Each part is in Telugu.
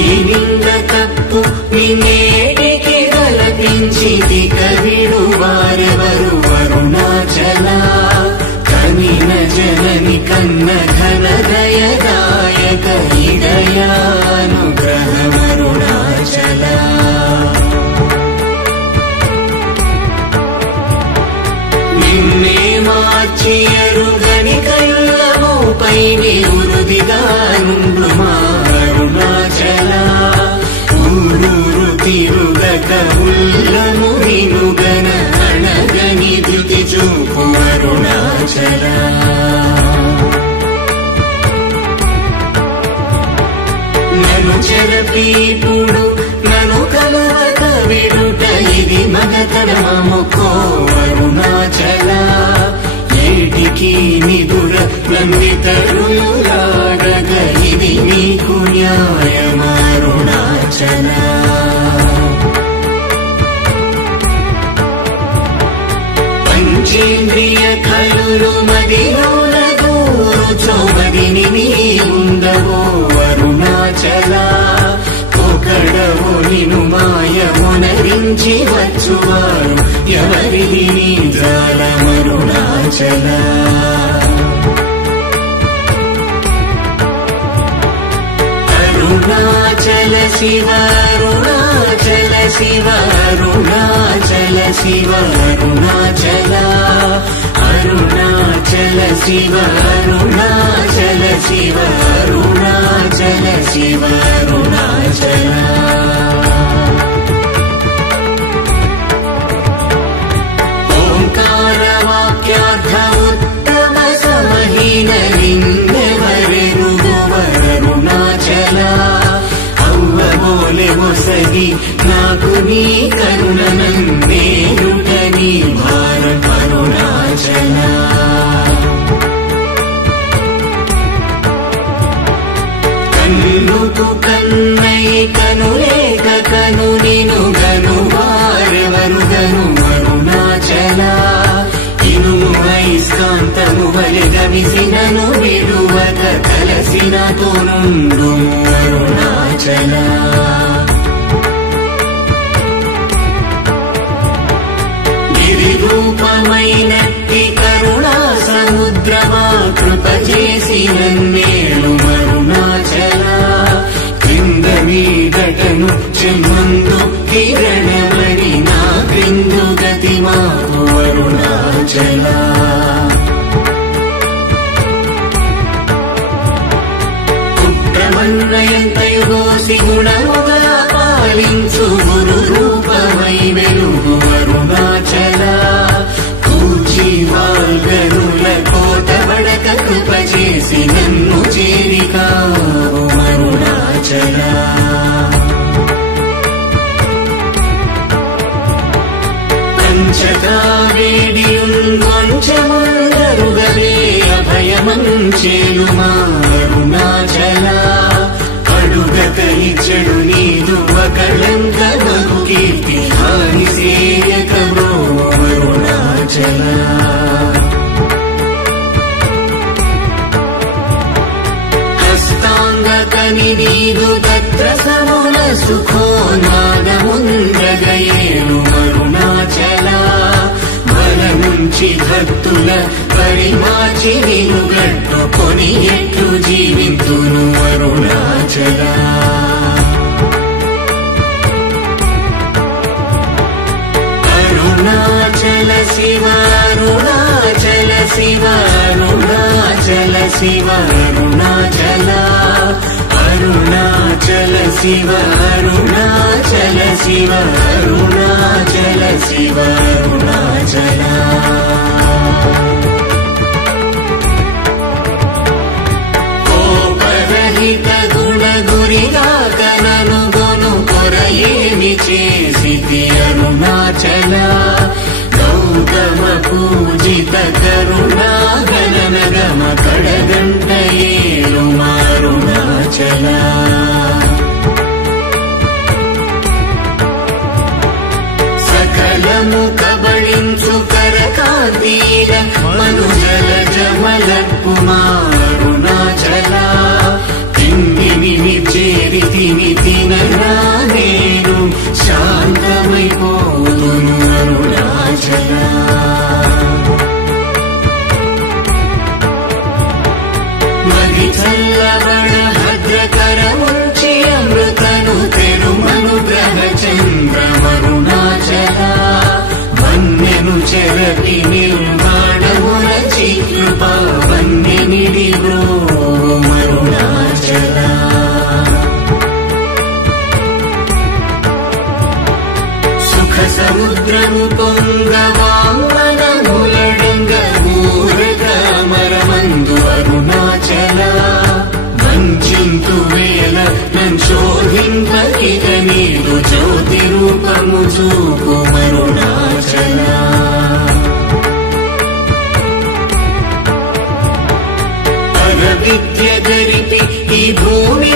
దీనింద తప్పు నిన్నేటికి గలపించితి కవిడు వారెవరు అరుణాచల కనిన జనని కన్న ఘన దయదాయక హృదయానుగ్రహమరుణాచల నిన్నే మార్చి ఎరుగని కళ్ళమోపై నిరుదిగా నుండుమా అరుణాచల ఊరూరు తిరుగక ఉల్లము వినుగన అణగని ధృతి చూపు అరుణాచల నన్ను చెరపీపుడు నన్ను కలవక విడుట ఇది మగతరమముకో అరుణాచల ఏటికి నిదుర నందితరులాడగ ఇది నీకు న్యాయమరుణాచల పంచేంద్రియ కలులు మదిలోన గోరుచోమదిని నీవుండవో అరుణాచల ఒకడవో నిను మాయమునరించి వచ్చువారు ఎవరిది నీ జాలమరుణాచల అరుణాచల శివ అరుణాచల శివ అరుణాచల శివ అరుణాచల అరుణాచల శివ అరుణాచల శివ అరుణాచల శివ అరుణాచల ఓంకార వాక్యార్థ ఉత్తమ సమహీన లింగవరెనుగువరుణాచల అవ్వబోలె ఒసగి నాకు నీ కరుణనందేరుట నీ భారం అరుణాచల కన్నుకు కన్నై కనులేక కను నిను గను వారెవరు గను అరుణాచల ఇనుము ఐస్కాంతము వలె గమిసినను విడువక కలసినతో నుండు అరుణాచల గిరిరూపమైనట్టి కరుణా సముద్రమా కృప చేసి నన్నేలు అరుణాచల క్రింద మీదటను చెమ్మందు కిరణమణి నా క్రిందు గతి మాకు అరుణాచల కుట్రమన్నయంతయుగోసి గుణముగా పాలించు గురు రూపమై వెలుగు అరుణాచల కూచి వాల్గరుల కోట బడక కృప చేసి నన్ను చేరికావు అరుణాచల పంచకావేడియుంగొంచెముందరుగవే అభయమంచేలుమా అరుణాచల అడుగక ఇచ్చడు నీదు అకళంకమగు కీర్తి హాని సేయకమో అరుణాచల హస్తాంగకని నీదు తత్ర సమున సుఖో నాదముందగయేను అరుణాచల బల నుంచి భక్తుల పరిమాచి నిను గట్టుకొని ఎట్లు జీవింతును అరుణాచల అరుణాచల శివ అరుణాచల శివ అరుణాచల శివ అరుణాచల అరుణాచల శివ అరుణాచల శివ అరుణాచల శివ అరుణాచల కోపరహిత గుణ గురిగా కనను గొను కొరయేమి చేసితి అరుణాచల గౌతమ పూజిత కరుణా గణనగమ కడగంట ఏలు అరుణాచల సకలము కబడి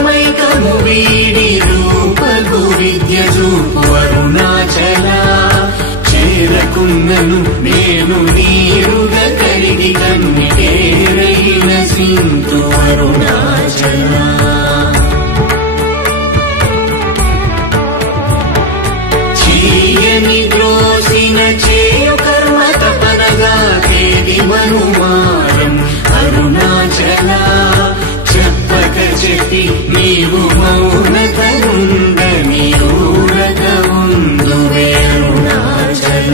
మైకము వీడి రూపకు విద్య చూపు అరుణాచల చేరకున్నను నేను నీరుగా కలిగి కన్నిటేరైన సింతు అరుణాచల చీయని ద్రోసిన చేయు కర్మ తపనగా తేది మనుమారం అరుణాచల చెప్పక చెప్పి నీవు మౌనత ఉందని ఊరక ఉందువే అరుణాచల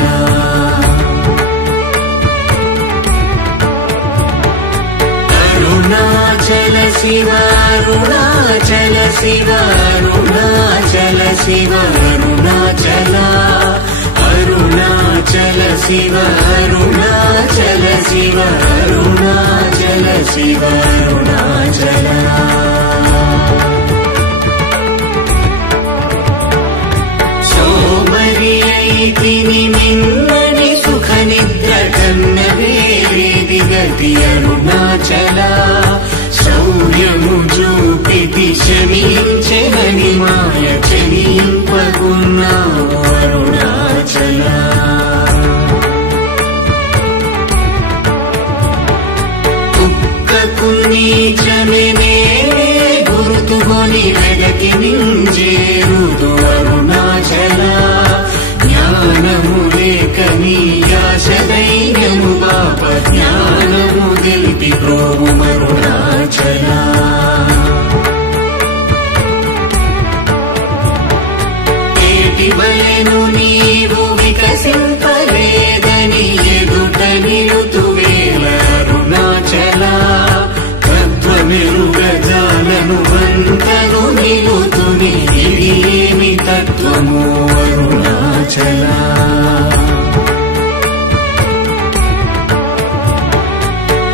అరుణాచల శివ అరుణాచల శివ అరుణాచల శివ అరుణాచల అరుణాచల శివ అరుణాచల శివ అరుణాచల శివ అరుణాచల సోమరి అయితిని నిన్నని సుఖ నిద్ర కన్న వేరేది గతి అరుణాచల శౌర్యము చూపితి శమించెనని మాయ చెలింపకున్నావు అరుణాచల కుక్కకు నీచమెనే గుర్తుకొని వెదకి నింజేరుదు అరుణాచల జ్ఞానము లేక నీ ఆశ ధైర్యము పాప జ్ఞానము తెలిపి ప్రోము అరుణాచల వలెను నీవు వికసింపలేదని ఎదుట నిలుతువేల అరుణాచల తత్వమెరుగజాలను వంతను నిలుతుని ఇది ఏమి తత్వము అరుణాచల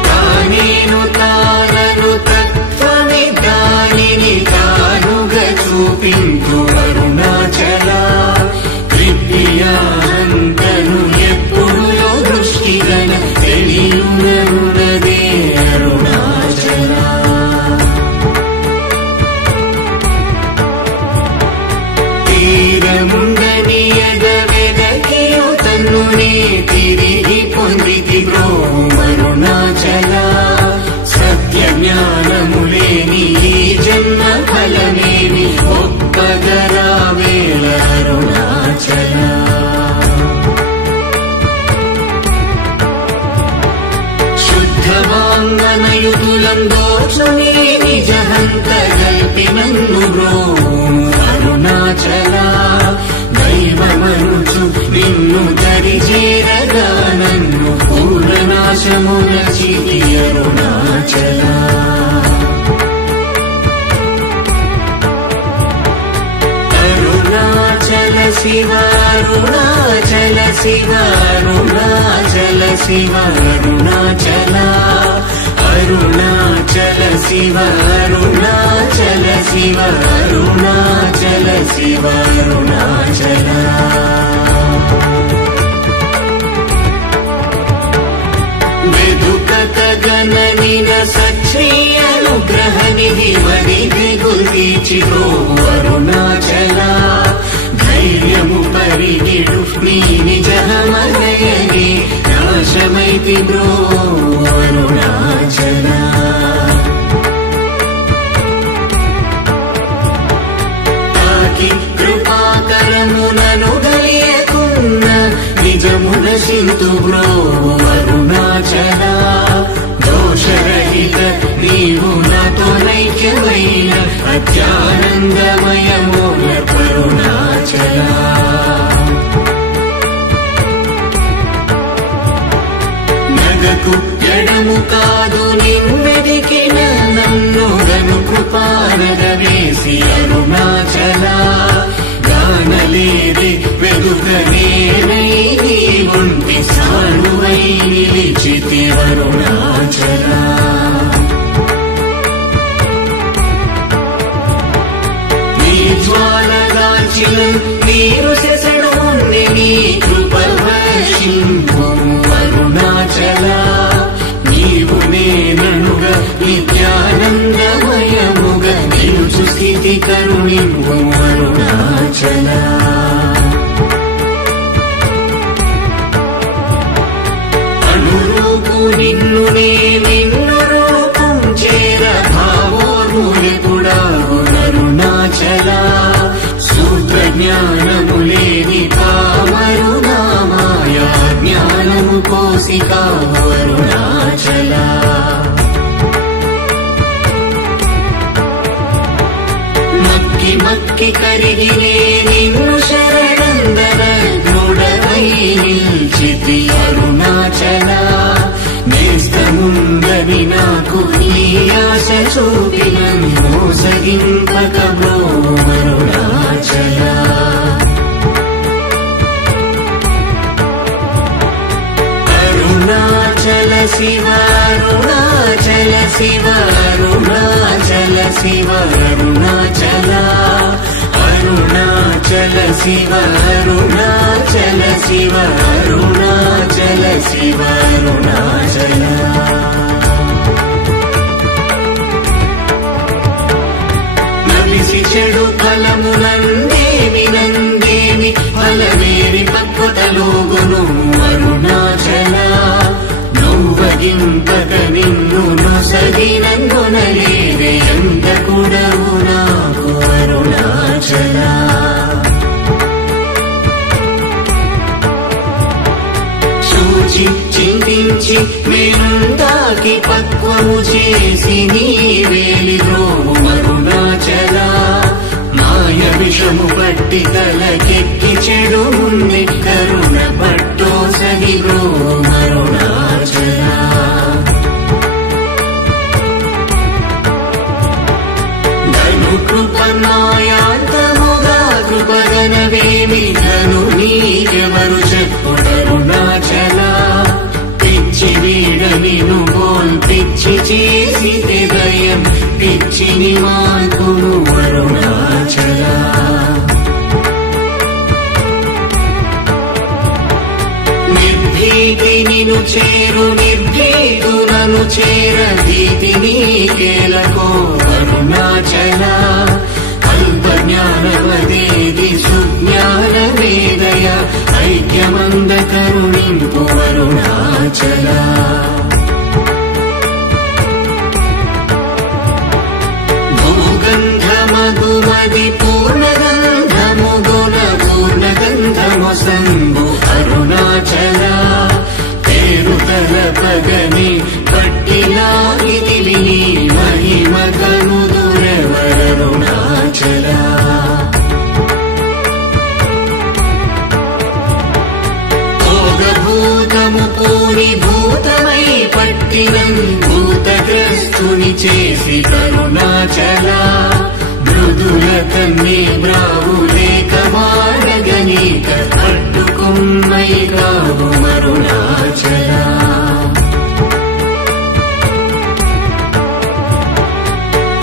తానేను తానను తత్వమే దానిని తానుగా చూపించు అరుణాచల అంతను ఎప్పుడులో దృష్టిగన తెలియునదే అరుణాచల తీరముందని ఎదవెదకియు తన్నునే తిరిగి పొందితి బ్రోము అరుణాచల సత్య జ్ఞానము లేని ఈ జన్మ ఫలమేమి ఒప్పగరావేల అరుణాచల శుద్ధవాంగనయుతులం దోచుని నిజహంత గల్పినన్ను బ్రోము అరుణాచల దైవమనుచు నిన్ను దరిచేరగా నన్ను పూర్ణనాశమున చితి అరుణాచల అరుణాచల శివ అరుణాచల శివ అరుణాచల శివ అరుణాచల అరుణాచల శివ అరుణాచల శివ అరుణాచల శివ అరుణాచల వెదుకత గణనిన సచ్ఛ్రీయ అనుగ్రహ నిధి వరిది గుల్దీచి అరుణాచల ధైర్యము పరిగిడు నీ నిజమగయని నాశమైతి బ్రో అరుణాచల తాకి కృపాకరమునను గలియకున్న నిజమున సింతు బ్రో అరుణాచల దోషరహిత నీవు నాతో నైక్యమైన అత్యానందమయమూల కరుణాచల నగకు ఎడము కాదు నిన్నెదికిన నన్ను గను కృపానగ వేసి అరుణాచల గానలేది వెదుకనేనై నీ ఒంటి సానువై నిలిచితి అరుణాచల నీ జ్వాలగాంచిన నీరు శశడు నీ కృప వర్షింపు అరుణాచల నీవు నేననుగా నిత్యానందమయముగా నిలుచు స్థితి కరుణింపు అరుణాచల అనురూపు నిన్ను నిన్ను రూపం చేర భావోర్ములెపుడాగు అరుణాచల సూత్ర జ్ఞానము లేని కామరుణామాయ జ్ఞానము కోసికావు అరుణాచల మక్కి కరిగినే నిన్ను శరణందర దృఢమై నిల్చితి అరుణాచల నేస్తముందని నాకు నీ ఆశ చూపిన మోసగింపక అరుణాచల అరుణాచల శివ అరుణాచల శివ అరుణాచల శివ అరుణాచల అరుణాచల శివ అరుణాచల శివ అరుణాచల శివ అరుణాచల నలిసి చెడు ఫలమునందేమి నందేమి ఫలమేరి పక్వతలోగును అరుణాచల నువ్వగింపక నిన్ను నొసగినందునలేదే ఎంత కూడవు నాకు అరుణాచల చూచి చింతించి మెందాకి పక్వము చేసి నీ వేలి రోము అరుణాచల మాయ విషము పట్టి తలకెక్కి చెడు ఉంది కరుణ పట్టో సగి రోము అరుణాచల ధను కృపన్నాయాంతముగా కృపగనవేమి ధను నీకెవరు చెప్పుడరుణాచల పిచ్చి వీడనిను పిచ్చి చేసి హృదయం పిచ్చిని మాల్పును అరుణాచల నిర్భీతి నిను చేరు నిర్భీతు నను చేర భీతి నీకేలకో అరుణాచల అల్ప జ్ఞానవదేది సుజ్ఞానవేదయ ఐక్యమంద కరుణింపు అరుణాచల భూగంధమగుమది పూర్ణగంధము గుణ పూర్ణగంధము సంభు అరుణాచల పేరు తలపగని పట్టిలాగిని విని మహిమ కనుదురెవరరుణాచల భోగభూతము పూని భూతమై పట్టినం భూతగ్రస్తుని చేసి కరుణాచల మృదుల కన్నే బ్రావులేక వాడగనీక పట్టుకుమ్మై కావు అరుణాచల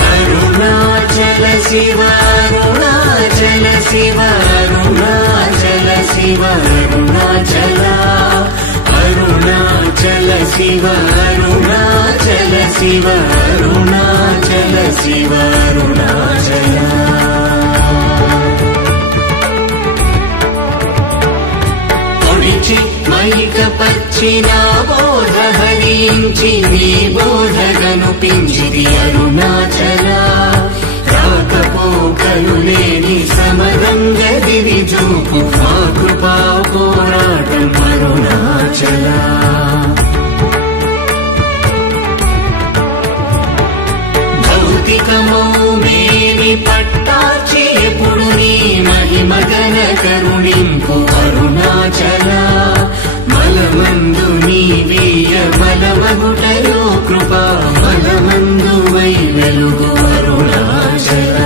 అరుణాచల శివ అరుణాచల శివ అరుణాచల శివ అరుణాచల అరుణాచల శివ అరుణాచల శివ అరుణాచల శివ అరుణాచల పొడిచి మైక పచ్చి నా బోధ హరించి నీ బోధగను పించిది అరుణాచల రాకపోకలు లేని సమరంగ దివి చూపు మా కృపా పోరాటం అరుణాచల భౌతికమౌ మేని పట్టాచి ఎప్పుడు నీ మహిమగన కరుణింపు అరుణాచల మలమందు నీ వీయ మలమగుటలో కృపా మలమందు వై వెలుగు అరుణాచల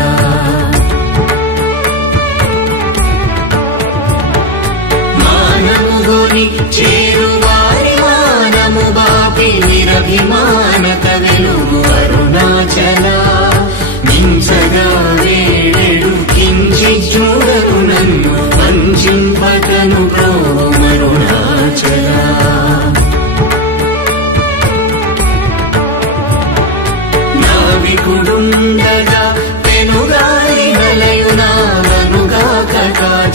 మానముగోని చేరువారి మానము బాపి నిరభిమానక వెలుగు అరుణాచల మించగా వేడెడు కించి చూడరు నన్ను వంచింపకను అరుణాచల నావికుడుండగా పెనుగాలి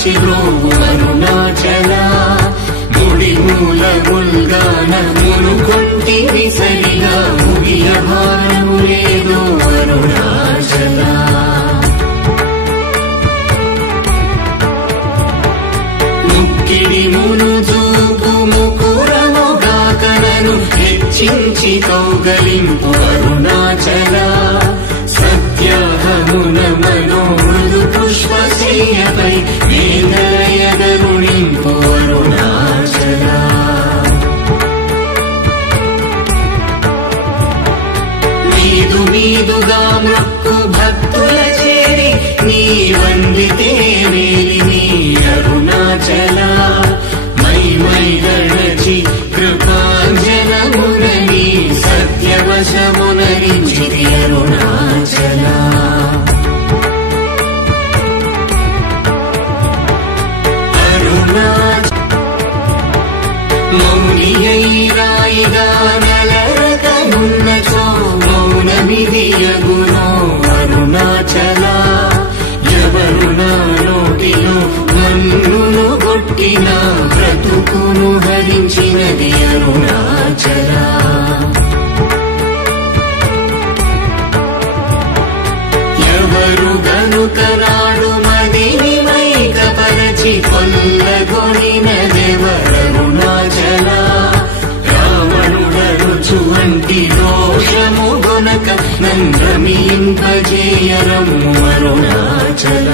కాచి బ్రోవు అరుణాచల ముడి మూల ముల్గానమును కొంటి విసరిగా ముగియ భారము లేదు అరుణాచల ముక్కిడి మును చూపు ముకురముగా కలను హెచ్చించి కౌగలింపు అరుణాచల సత్యాహమున మనోమృదు పుష్పశయ్యపై వేదయగరుణింపు అరుణాచల మీదు మీదుగా మృక్కు భక్తుల చేరి నీ వందితే వేలిని అరుణాచల మై మై గణచి కృపాంజనమునని సత్యవశమునరించితి అరుణాచల మౌనియైరాయిగా నలరకనున్నచో మౌనమిదియగునో అరుణాచల ఎవరు నా నోటిలో మన్నును కొట్టిన బ్రతుకును హరించినది అరుణాచల ఎవరు గనుకరాడు మదిని మైకపరచి కొల్లగొనినదెవరరుణాచల రావణుడరుచు వంటి దోషము గొనక నంద్రమింపజేయరము అరుణాచల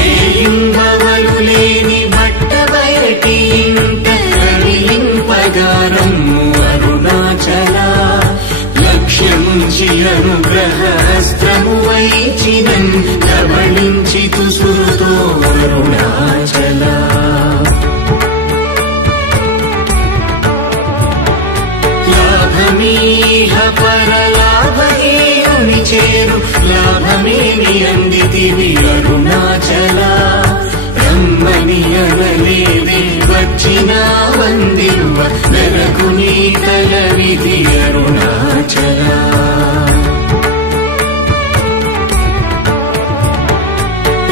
రేయింబవలు లేని బట్ట బయటి ఇంట రవిలింపగారము అరుణాచల లక్ష్యముంచి అనుగ్రహస్త్రము వైచినన్ కబళించి తుసురుతో అరుణాచల లాభమీహ పరలాభహేయుని చేరు లాభమేమి అందితివి అరుణాచల రమ్మని అనలేదే వచ్చిన వందిరువ నెలకు నీ తల విధి అరుణాచల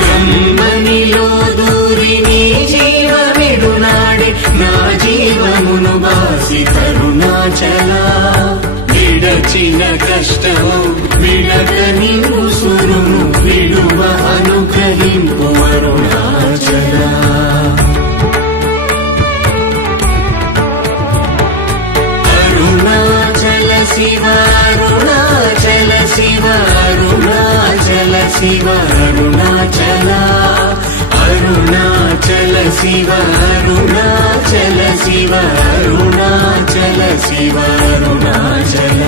రమ్మనిలో దూరి నీ జీవమిడునాడే నా జీవమును బాసి కరుణాచల విడచిన కష్టము విడక నీవు సురును విడువ అనుగ్రహింపు అరుణాచల అరుణాచల శివ అరుణాచల శివ అరుణాచల శివ అరుణాచల అరుణాచల శివ అరుణాచల శివ అరుణాచల శివ అరుణాచల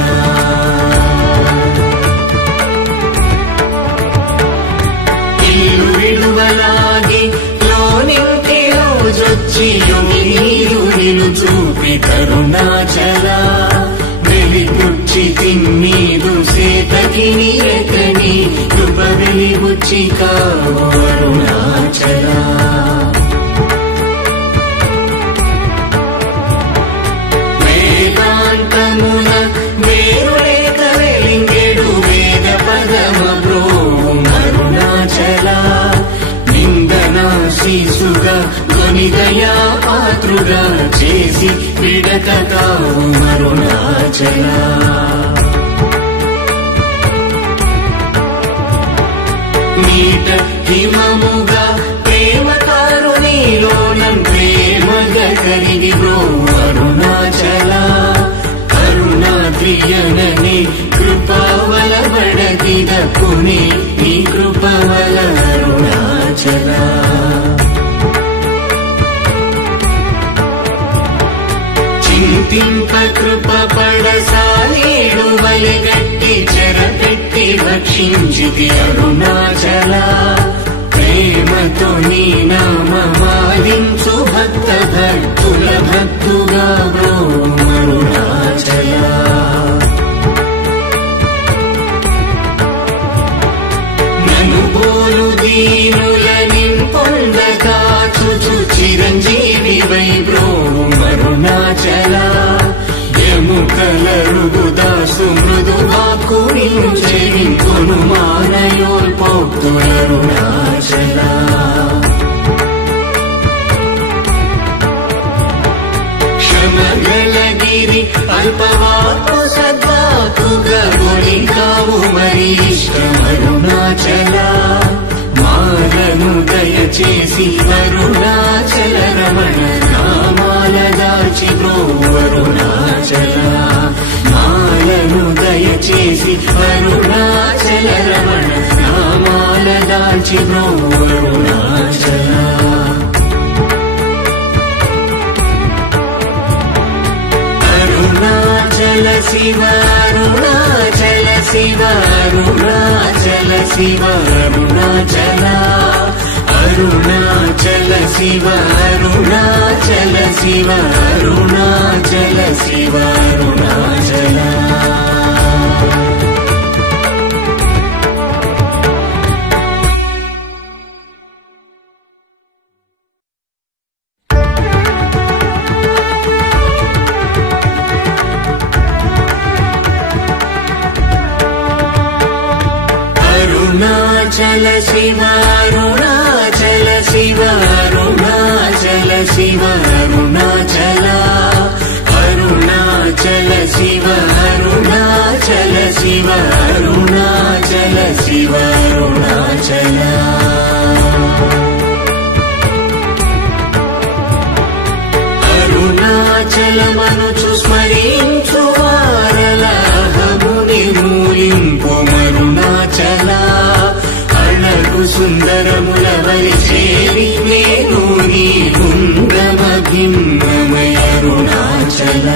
ఇల్లు విడువలాగి లోనింటి రోజొచ్చి నీరు నిలు చూపి కరుణాచల వెలిపుచ్చి తిన్నీదు సేతకిని ఎకని కృప వెలిబుచ్చి కావు అరుణాచల వేదాంతమున వేరులేక వెలింగెడు వేద పదమ బ్రోం అరుణాచల నిందనా శీసుగా కొనిదయా పాత్రుగా చేసి విడక కావు అరుణాచల నీట హిమముగా ప్రేమ కారుణిలోనం ప్రేమగా కరిగి బ్రో అరుణాచల కరుణాద్రియనని కృపావల బడగిద పుని నీ కృపవల అరుణాచల చింతింప కృప పడసాలేడు వలెగట్టి చెరపెట్టి భక్షించితి అరుణాచల ప్రేమతో నీ నామమాలించు భక్త భక్తుల భక్తుగా బ్రో అరుణాచల నన్ను పోలు దీనుల నింపొందగా చుచు చిరంజీవి వై బ్రో అరుణాచల ఎముకల రుగుదాసు మృదు వాకు నిన్ను చేయింకొను మా మారుగా గొలికావు మరి ఇష్టమరుణాచల మాలను దయచేసి అరుణాచల రమణ నామాల దాచి బ్రోవరుణాచల మాలను దయచేసి అరుణాచల రమణ నామాల దాచి బ్రోవరుణాచల అరుణాచల శివ అరుణాచల శివ అరుణాచల శివ అరుణాచల అరుణాచల శివ అరుణాచల శివ అరుణాచల శివ అరుణాచల అరుణాచల శివ అరుణాచల శివ అరుణాచల శివ అరుణాచల అరుణాచల శివ అరుణాచల శివ అరుణాచల శివ అరుణాచల అరుణాచలమనుచు స్మరించు వారలహముని మూలింపు మరుణాచల అళగు సుందరముల వలి చేరి నేను నీ గుండమ భిన్నమయ అరుణాచల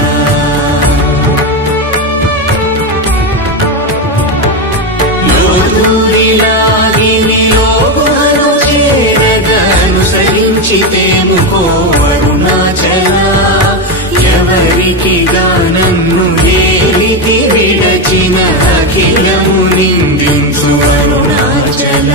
లోదూరిలాగిని లోగుహను చేరగనుసరించితేముకో అరుణాచల ఎవరికి గానన్ను ఏలితి విడచిన అఖిలము నిందించు అరుణాచల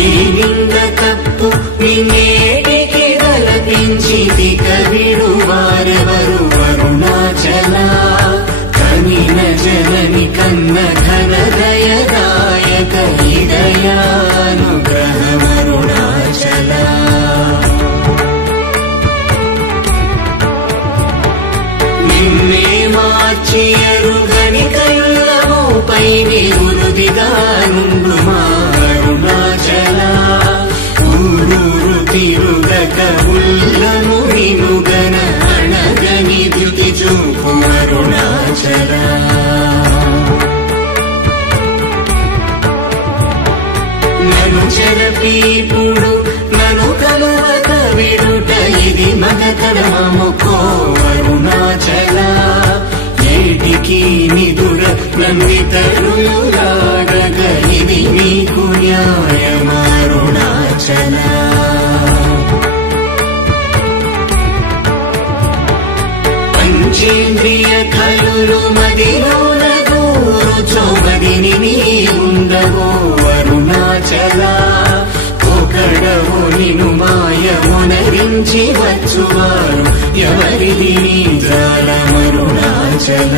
ఈ నింద తప్పు నిన్నేటికి తలపించితి కవిడు వారెవరు అరుణాచల కనిన జనని కన్న ఘన దయదాయక హృదయానుగ్రహమరుణాచల నిన్నే మార్చి ఎరుగని కళ్ళముపై నిరుదిగా నుండు మా అరుణాచల ఊరూరు తిరుగక ఉల్లము నినుగన అణగని ద్యుతి చూపు అరుణాచల నను చెరపీపుడు నను కలువక విడుట ఇది మగతరమముకో అరుణాచల ఏటికి నిదుర నందితరులాగగ ఇది నీకు న్యాయమరుణాచల పంచేంద్రియ కలులు మదిలోన గూరుచోమదిని నీ ఉండవో అరుణాచల ఒకడవు నిను మాయమునరించి వచ్చువారు ఎవరిది నీ జాలమరుణాచల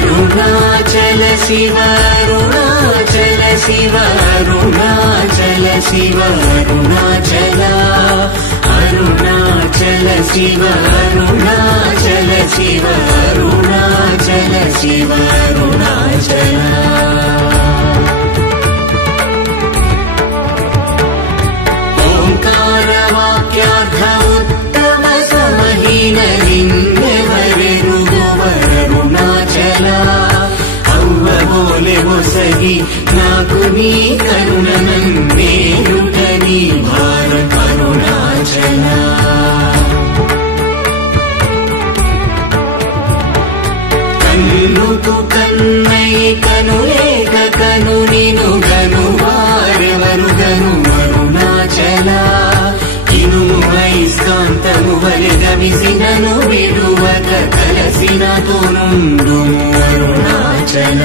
అరుణాచల శివ అరుణాచల శివ అరుణాచల శివ అరుణాచల అరుణాచల శివ అరుణాచల శివ అరుణాచల శివ అరుణాచల ఓంకార వాక్యార్థ ఉత్తమ సమహీన నిన్నెవరెరుగవరుణాచల అవ్వబోలె ఒసగి నాకు నీ కరుణనన్నేరుట నీ భారత అరుణాచల కన్నుకు కన్నై కనులేక కను నిను గను వారెవరు గను అరుణాచల ఇనుము ఐస్కాంతము వలె గమిసినను విడువక కలసినతో నుండు అరుణాచల